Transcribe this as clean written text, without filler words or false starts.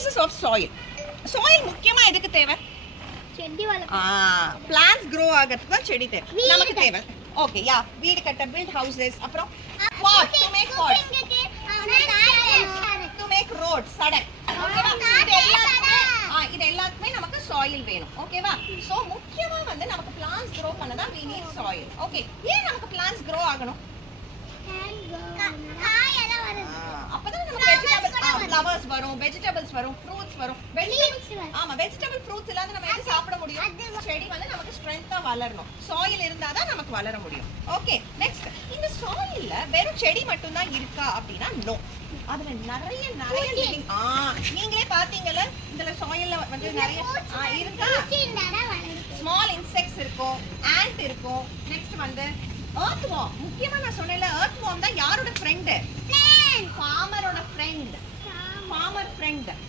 uses of soil. Soil முக்கியமா எதுக்கு தேவை? செடி வளர்க்க. plants grow ஆகிறதுக்கு தான் செடி தேவை. நமக்கு தேவை. Okay, yeah. வீடு கட்ட, build houses, அப்புறம் pot, to make pots. To make roads, Sadak. ஓகேவா? இது எல்லாத்துக்குமே நமக்கு soil வேணும். ஓகேவா? சோ முக்கியமா வந்து நமக்கு plants grow பண்ணனா we need soil. Okay. ஏன் நமக்கு plants grow ஆகணும்? காயெல்லாம் வருது. அப்பதான் நமக்கு flowers வரும், vegetables வரும், fruits வரும். vegetable fruits இல்லாத நம்ம எது சாப்பிட முடியும்? செடி வந்து நமக்கு ஸ்ட்ரெngth-ஆ வளரணும். soil இருந்தா தான் நமக்கு வளர முடியும். Okay, next. இந்த soil-ல வெறும் செடி மட்டும் தான் இருக்கா அப்படினா நோ. அதுல நிறைய living நீங்களே பாத்தீங்கல இந்த soil-ல வந்து நிறைய இருக்கா? small insects இருக்கும், ant இருக்கும். நெக்ஸ்ட் வந்து earthworm. முக்கியமா நான் சொன்னேன்ல earthworm தான் யாரோட friend? farmer-ஓட friend. farmer friend.